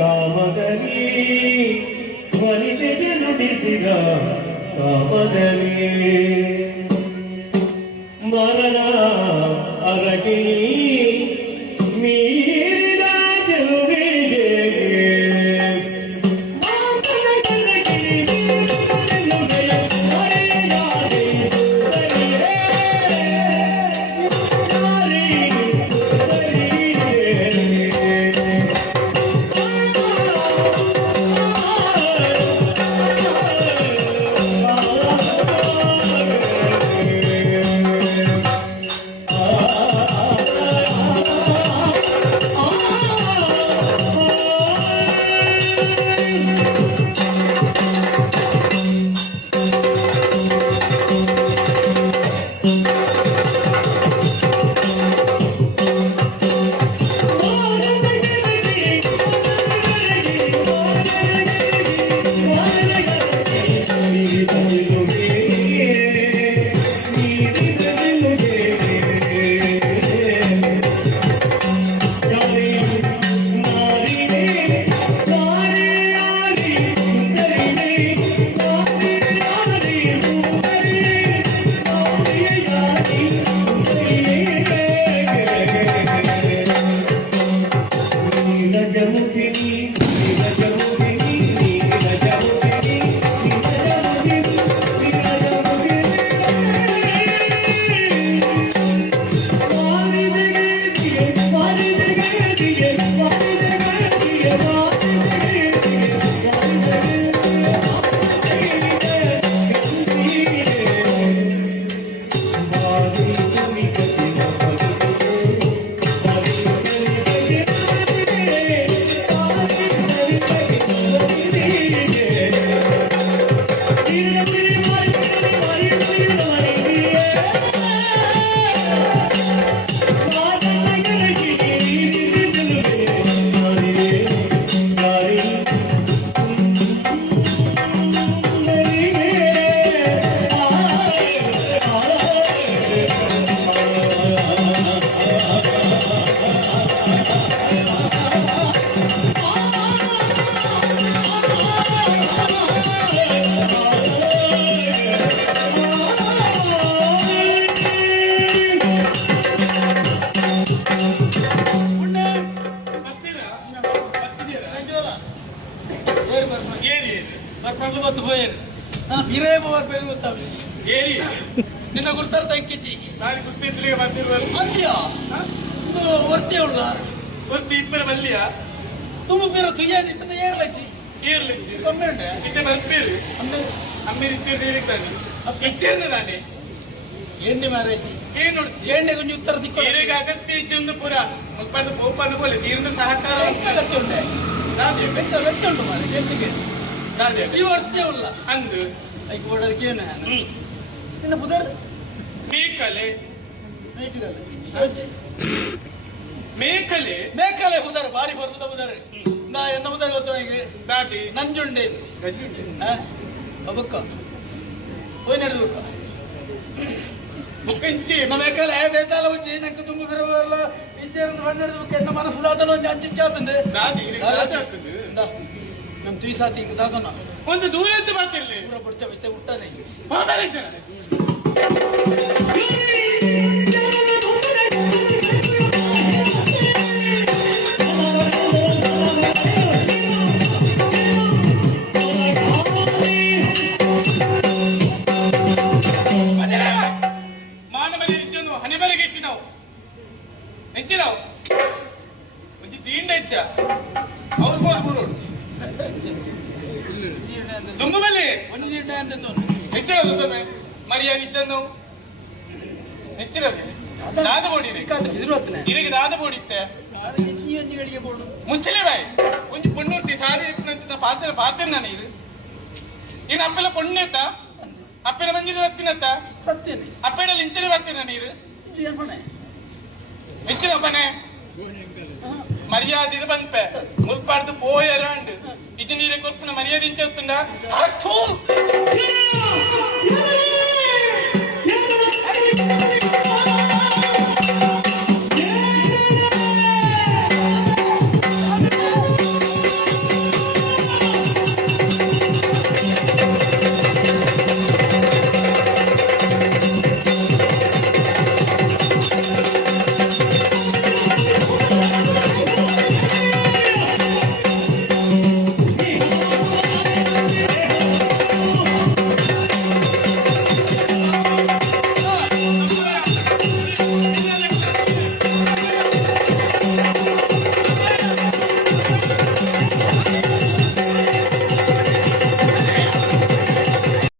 ಕಾಮದಲ್ಲಿ ಧ್ವನಿಗೆ ನುಡಿಸಿದ ಕಾಮದಲ್ಲಿ ಮರಣ ಅರಗಿಣಿ ಮೀರಿದ ಚೆಲುವಿಗೆ ನಿನ್ನ ಗುರ್ತಾರ್ಥ ಎಂಕಿಚ್ಚಿ ನಾನು ಗುರ್ತಿರ್ಲಿಕ್ಕೆ ಬಂದಿರುವಲ್ಲ ಅಂತ್ಯ ವರ್ತಿ ಅವಳು ಒಂದು ಇಬ್ಬರ ಬಲ್ಲಿಯ ತುಂಬ ಬೇರೆ ತುಯ್ಯಾದಿತ್ತಂದ ಏರ್ಲಚ್ಚಿ ಏರ್ಲಿಕ್ಕೆ ಕಮ್ಮಿ ಉಂಟೆ ಇತ್ತೆ ಬರ್ತೀರಿ ಅಮ್ಮೀರಿ ಇತ್ತೀರಿ ಹೇಳಿದ್ದಾನೆ ಇತ್ತೇನೆ ನಾನೇ ಎಣ್ಣೆ ಮಾರೆ ಏನ್ ನೋಡ್ತಿ ಎಣ್ಣೆ ಕೊಂಚ ಉತ್ತರ ದಿಕ್ಕು ಈಗ ಅಗತ್ಯ ಇತ್ತು ಪೂರ ಮುಪ್ಪದು ಪೋಪನ್ನು ಬೋಲೆ ತೀರ್ನ ಸಹಕಾರ ಅಗತ್ಯ ಉಂಟೆ ಬೆಚ್ಚ ಅಗತ್ಯ ಉಂಟು ಮಾರೆ ಹೆಚ್ಚಿಗೆ ಈ ವರ್ತಿ ಉಳ್ಳ ಅಂದು ಐಕ್ ಓಡರ್ಕೆ ನಿನ್ನ ಬುಧರ್ ಮೇಕಲೆ ಮೇಕಲೆ ಮೇಕಲೆ ಬುಧರ್ ಬಾರಿ ಬರ್ಬುದ ಬುಧರ್ ನಾ ಎನ್ನ ಬುಧರ್ ಗೊತ್ತ ಈಗ ದಾಟಿ ನಂಜುಂಡೆ ಬುಕ್ಕ ಹೋಯ್ ನಡೆದು ಬುಕ್ಕ ಇಂಚಿ ಮೇಕಲೆ ಬೇತಾಲ ಉಚ್ಚಿ ನಂಗೆ ತುಂಬ ಬರಲ್ಲ ಇಂಚೇರನ್ನು ಬಣ್ಣದ ಬುಕ್ಕ ಎನ್ನ ಮನಸ್ಸು ದಾತನ ಒಂದು ಅಂಚಿಚ್ಚಾತಂದೆ ನಮ್ ತುಯ್ಸಾತಿ ಈಗ ದಾತನ ಒಂದು ದೂರ ಅಂತ ಮಾತಿಲ್ಲ ಪೂರ ಪುಡ್ಚ ಬಿತ್ತೆ ಮುಟ್ಟನೆ ಮಾನವನ ಹೆಚ್ಚನ್ನು ಹನೆ ಬರೆಗೆ ಇಟ್ಟು ನಾವು ಹೆಚ್ಚಿ ನಾವು ಒಂದು ತೀಂಡ ಹೆಚ್ಚ ಅವ್ರಿಗೂ ತುಂಬಬಲ್ಲಿ ಒಂದು ನೀಟ ಅಂತ ಹೆಚ್ಚಿರೋದು ಮರ್ಯಾದೆ ಇಚ್ಚನ್ನು ಹೆಚ್ಚಿರೋದು ದಾದ ಬೋಡಿದೆ ಇರಿಗೆ ದಾದ ಬೋಡಿತ್ತೆ ಮುಂಚೆಲೆ ಬಾಯ್ ಒಂದು ಪೊಣ್ಣೂರ್ತಿ ಸಾರಿ ಪಾತ್ರ ನಾನು ಇರು ಇನ್ನು ಅಪ್ಪೆಲ್ಲ ಪೊಣ್ಣೆತ್ತ ಅಪ್ಪೆಲ ಬಂದಿದ ಬರ್ತೀನತ್ತ ಸತ್ಯನೇ ಅಪ್ಪೆಡಲ್ಲಿ ಇಂಚನೆ ಬರ್ತೀನಿ ನೀರು ಹೆಚ್ಚಿನ ಪನೆ ಮರ್ಯಾದೆ ಬಂಪೆ ಮುಲ್ಪಾಡ್ದು ಪೋಯರಾಂಡ್ ಇದು ನೀರೇ ಕೊರ್ಪುನ ಮರ್ಯಾದೆ ಇಂಚ